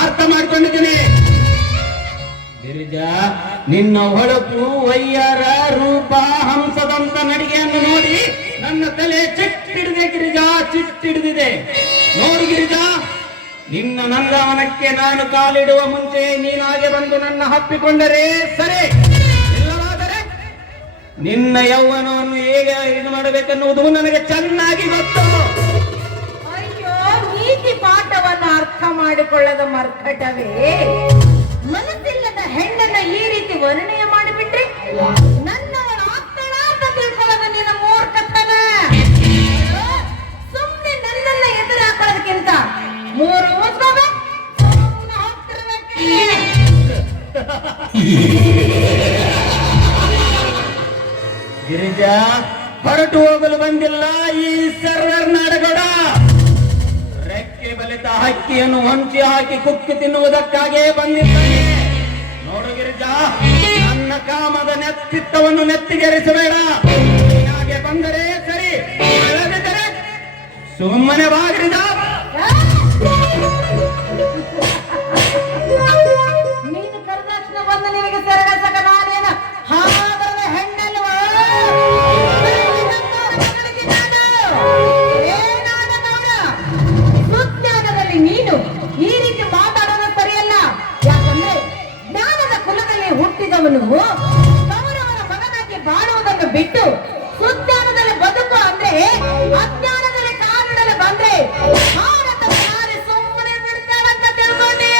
ಅರ್ಥ ಮಾಡ್ಕೊಂಡಿದ್ದೀನಿ. ಗಿರಿಜಾ, ನಿನ್ನ ಹೊಳಪು, ವಯ್ಯಾರ, ರೂಪ, ಹಂಸದಂತ ನಡಿಗೆಯನ್ನು ನೋಡಿ ನನ್ನ ತಲೆ ಚಿಟ್ಟಿಡಿದೆ ಗಿರಿಜಾ, ಚಿಟ್ಟಿಡಿದಿದೆ. ನೋಡು ಗಿರಿಜಾ, ನಿನ್ನ ನಂದವನಕ್ಕೆ ನಾನು ಕಾಲಿಡುವ ಮುಂಚೆ ನೀನಾಗೆ ಬಂದು ನನ್ನ ಹಪ್ಪಿಕೊಂಡರೆ ಸರಿ, ಇಲ್ಲವಾದರೆ ನಿನ್ನ ಯೌವನವನ್ನು ಹೇಗೆ ಇದು ಮಾಡಬೇಕೆನ್ನುವುದು ನನಗೆ ಚೆನ್ನಾಗಿ ಗೊತ್ತು. ಅಯ್ಯೋ, ನೀತಿ ಪಾಠವನ್ನು ಅರ್ಥ ಮಾಡಿಕೊಳ್ಳದ ಮರ್ಕಟವೇ, ಮನಸ್ಸಿಲ್ಲದ ಹೆಣ್ಣನ್ನ ಈ ರೀತಿ ವರ್ಣನೆ ಮಾಡಿಬಿಟ್ರೆ ನನ್ನವನ ಆಗ್ತಾಳ ಅಂತ ತಿಳ್ಕೊಳ್ಳೋದು ನಿನ್ನ ಮೂರ್ಖತನ. ಸುಮ್ಮನೆ ನನ್ನನ್ನ ಎದುರು ಹಾಕೊಳ್ಳೋದಕ್ಕಿಂತ 3 ಉದ್ಭವ ಗಿರಿಜಾ, ಹೊರಟು ಹೋಗಲು ಬಂದಿಲ್ಲ ಈ ಸರ್ವರ್ ನಾಡಗೌಡ. ರೆಕ್ಕೆ ಬಲಿತ ಹಕ್ಕಿಯನ್ನು ಹೊಂಚಿ ಹಾಕಿ ಕುಕ್ಕಿ ತಿನ್ನುವುದಕ್ಕಾಗೇ ಬಂದಿದ್ದಾನೆ. ನೋಡು ಗಿರಿಜಾ, ನನ್ನ ಕಾಮದ ನೆತ್ತಿತ್ತವನ್ನು ನೆತ್ತಿಗೇರಿಸಬೇಡ. ಹಾಗೆ ಬಂದರೆ ಸರಿ, ಇಲ್ಲದಿದ್ದರೆ ಸುಮ್ಮನೆ ಬಾ ಗಿರಿಜಾ. ನೀನು ಕರ್ನಾಟಕ ಬಂದು ನಿನಗೆ ಸೆರಗಸಕ ನಾನೇನ ಹಾಗದ ಹೆಣ್ಣಲ್ವ? ಸುಜ್ಞಾನದಲ್ಲಿ ನೀನು ಈ ರೀತಿ ಮಾತಾಡೋದು ಸರಿಯಲ್ಲ. ಯಾಕಂದ್ರೆ ಜ್ಞಾನದ ಕುಲದಲ್ಲಿ ಹುಟ್ಟಿದವನು ಗೌರವನ ಮಗನಾಗಿ ಬಾಳುವುದನ್ನು ಬಿಟ್ಟು ಸುಜ್ಞಾನದಲ್ಲಿ ಬದುಕು ಅಂದ್ರೆ ಅಜ್ಞಾನದಲ್ಲಿ ಕಾಲಿಡಲು ಬಂದ್ರೆ ಭಾರತ ಸುಮ್ಮನೆ ಬಿಡ್ತಾಳಂತ ತಿಳ್ಕೊಂಡೆ.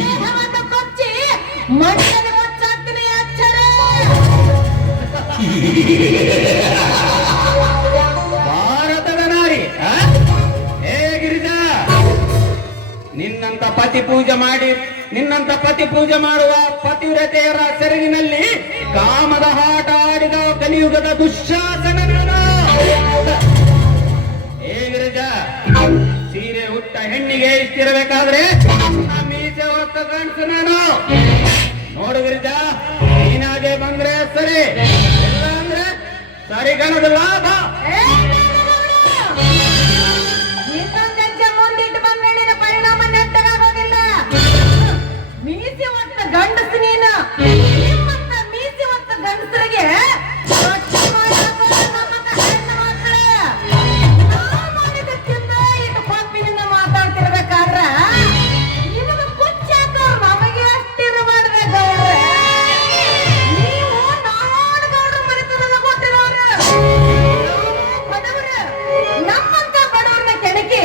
ದೇಹವನ್ನು ಕೊಚ್ಚಿ ಮಣ್ಣನ್ನು ಮುಚ್ಚಾಕ್ತೀನಿ ಅಚ್ಚರ. ಭಾರತದ ನಾರಿ ಹೇ ಗಿರಿಜಾ, ನಿನ್ನಂತ ಪತಿ ಪೂಜೆ ಮಾಡುವ ಪತಿವ್ರತೆಯರ ಸೆರಗಿನಲ್ಲಿ ಕಾಮದ ಆಟ ಆಡಿದ ಕಲಿಯುಗದ ದುಶ್ಯಾಸನ. ಹೇ ಗಿರಿಜಾ, ಸೀರೆ ಹುಟ್ಟ ಹೆಣ್ಣಿಗೆ ಇಷ್ಟಿರಬೇಕಾದ್ರೆ ಮೀಸೆ ಹೊತ್ತ ಕಾಣಿಸು ನಾನು. ನೋಡು ಗಿರಿಜಾ, ನೀನಾಗೆ ಬಂದ್ರೆ ಸರಿ, ಇಲ್ಲ ಅಂದ್ರೆ ಸರಿ ಕಾಣೋದಿಲ್ಲ. ಇನ್ನೊಂದು ಮುಂದಿಟ್ಟು ಬಂದ ಪರಿಣಾಮ ನೆಟ್ಟಗಾಗೋದಿಲ್ಲ. ಮೀಸಿ ಹೊತ್ತ ಗಂಡಸು ನೀನು. ನಿಮ್ಮಂತ ಮೀಸಿ ಹೊತ್ತ ಗಂಡಸರಿಗೆ ಮಾತಾಡ್ತಿರ್ಬೇಕಾದ್ರ ನಿಮಗೆ ಕುಚ್ಚಾಕ ನಮಗೆ ಅಷ್ಟಿರು ಮಾಡ್ಬೇಕವ್ರೆ. ನೀವು ನಾಡಗೌಡ್ರ ಮನೆತನದ ಕೊಟ್ಟಿರೋರು, ಬಡವರು. ನಮ್ಮಂತ ಬಡವ್ರನ್ನ ಕೆಣಕಿ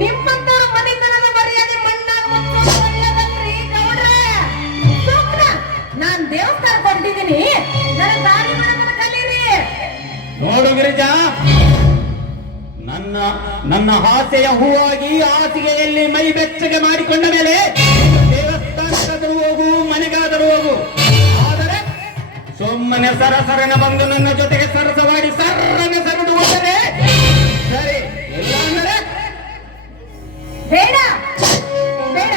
ನಿಮ್ಮಂತವ್ರ ಮನೆತನದ ಮರ್ಯಾದೆ ಮಣ್ಣಾಗ ಒಳ್ಳೇದಲ್ರಿ ಗೌಡ್ರೆ. ಸುಮ್ಮನೆ ನಾನ್ ದೇವಸ್ಥಾನ ಕೊಟ್ಟಿದ್ದೀನಿ, ನನ್ನ ದಾರಿ ಮಾಡೋದನ್ನ ಕಲೀರಿ. ನೋಡು ಗಿರಿಜಾ, ನನ್ನ ಆಸೆಯ ಹೂವಾಗಿ ಹಾಸಿಗೆಯಲ್ಲಿ ಮೈ ಬೆಚ್ಚಗೆ ಮಾಡಿಕೊಂಡ ಮೇಲೆ ದೇವಸ್ಥಾನಕ್ಕಾದರೂ ಹೋಗು, ಮನೆಗಾದರೂ ಹೋಗು. ಆದರೆ ಸುಮ್ಮನೆ ಸರಸರನ ಬಂದು ನನ್ನ ಜೊತೆಗೆ ಸರಸವಾಡಿ ಸರ್ರನೆ ಸರಿದು ಹೋದರೆ ಸರಿ, ಇಲ್ಲಾಂದರೆ ಬೇಡ ಬೇಡ.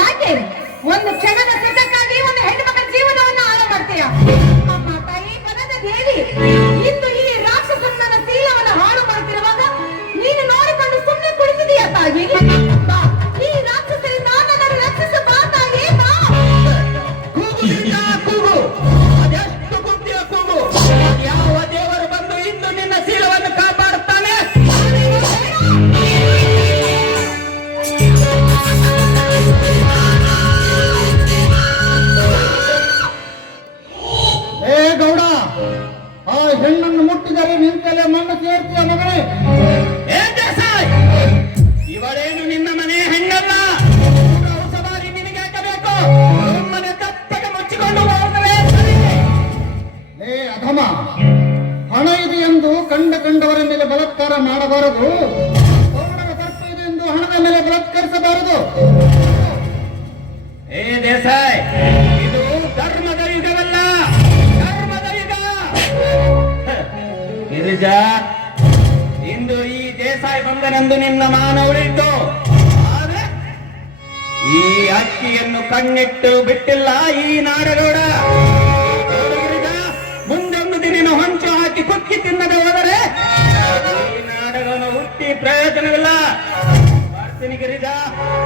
ಯಾಕೆ ಒಂದು ಕ್ಷಣದ ಸುಖಕ್ಕಾಗಿ ಒಂದು ಹೆಣ್ಣು ಮಕ್ಕಳ ಜೀವನವನ್ನು ಹಾಳು ಮಾಡ್ತೀಯ? ಅಮ್ಮ ತಾಯಿ ಪದದ ದೇವಿ, ಇಂದು ಈ ರಾಕ್ಷಸನ ಶೀಲವನ್ನು ಹಾಳು ಮಾಡ್ತಿರುವಾಗ ನೀನು ನೋಡಿಕೊಂಡು ಸುಮ್ಮನೆ ಕುಳಿತಿದೀಯ ತಾಯಿ? ಬಾ, ಈ ರಾಕ್ಷಸರಿಂದ ನನ್ನನ್ನು ರಕ್ಷಿಸು ಬಾ ತಾಯಿ, ಬಾ. ಕೂಗು ಗಿರಿಜಾ, ಕೂಗು. ಅದೆಷ್ಟು ಬುದ್ಧಿಯ ಕೂಗು. ಯಾವ ದೇವರು ಬಂದು ಇಂದು ನಿನ್ನ ಶೀಲವನ್ನು ಕಾಪಾಡುತ್ತಾನೆ? ಏ ಗೌಡ, ಆ ಹೆಣ್ಣನ್ನು ಮುಟ್ಟಿದರೆ ನಿಂತಲೇ ಮಣ್ಣು ಸೇರ್ತೀಯ ಮಗನೇ. ಏ ದೇಸಾಯಿ, ಇವಳೇನು ನಿನ್ನ ಮನೆ ಹೆಣ್ಣಲ್ಲ. ಸವಾರಿ ನಿನಗೆ ಹಾಕಬೇಕು. ಸುಮ್ಮನೆ ತಪ್ಪಗೆ ಮುಚ್ಚಿಕೊಂಡು ಹೋದರೆ ಸರಿ. ಏ ಅಧಮ, ಹಣ ಇದೆ ಎಂದು ಕಂಡವರ ಮೇಲೆ ಬಲಾತ್ಕಾರ ಮಾಡಬಾರದು. ಗೌಡರ ಸರ್ಪ ಇದೆ ಎಂದು ಹಣದ ಮೇಲೆ ಬಲಾತ್ಕರಿಸಬಾರದು. ಏ ದೇಸಾಯಿ, ಇದು ಧರ್ಮದ ಯುಗವಲ್ಲ, ಧರ್ಮದ ಯುಗ. ಗಿರಿಜಾ, ಇಂದು ಈ ದೇಸಾಯಿ ಬಂದನೆಂದು ನಿನ್ನ ಮಾನ ಉಳಿಯಿತು. ಆದ್ರೆ ಈ ಅಕ್ಕಿಯನ್ನು ಕಣ್ಣಿಟ್ಟು ಬಿಟ್ಟಿಲ್ಲ ಈ ನಾಡಗೌಡ. ಗಿರಿಜಾ, ಮುಂದೊಂದು ದಿನ ಹೊಂಚು ಹಾಕಿ ಕುಕ್ಕಿ ತಿನ್ನದೆ ಹೋದರೆ ಈ ನಾಡಗೌಡ ಹುಟ್ಟಿ ಪ್ರಯೋಜನವಿಲ್ಲ. ಬರ್ತೀನಿ. ಹೇಳ್ತೀನಿ ಗಿರಿಜಾ.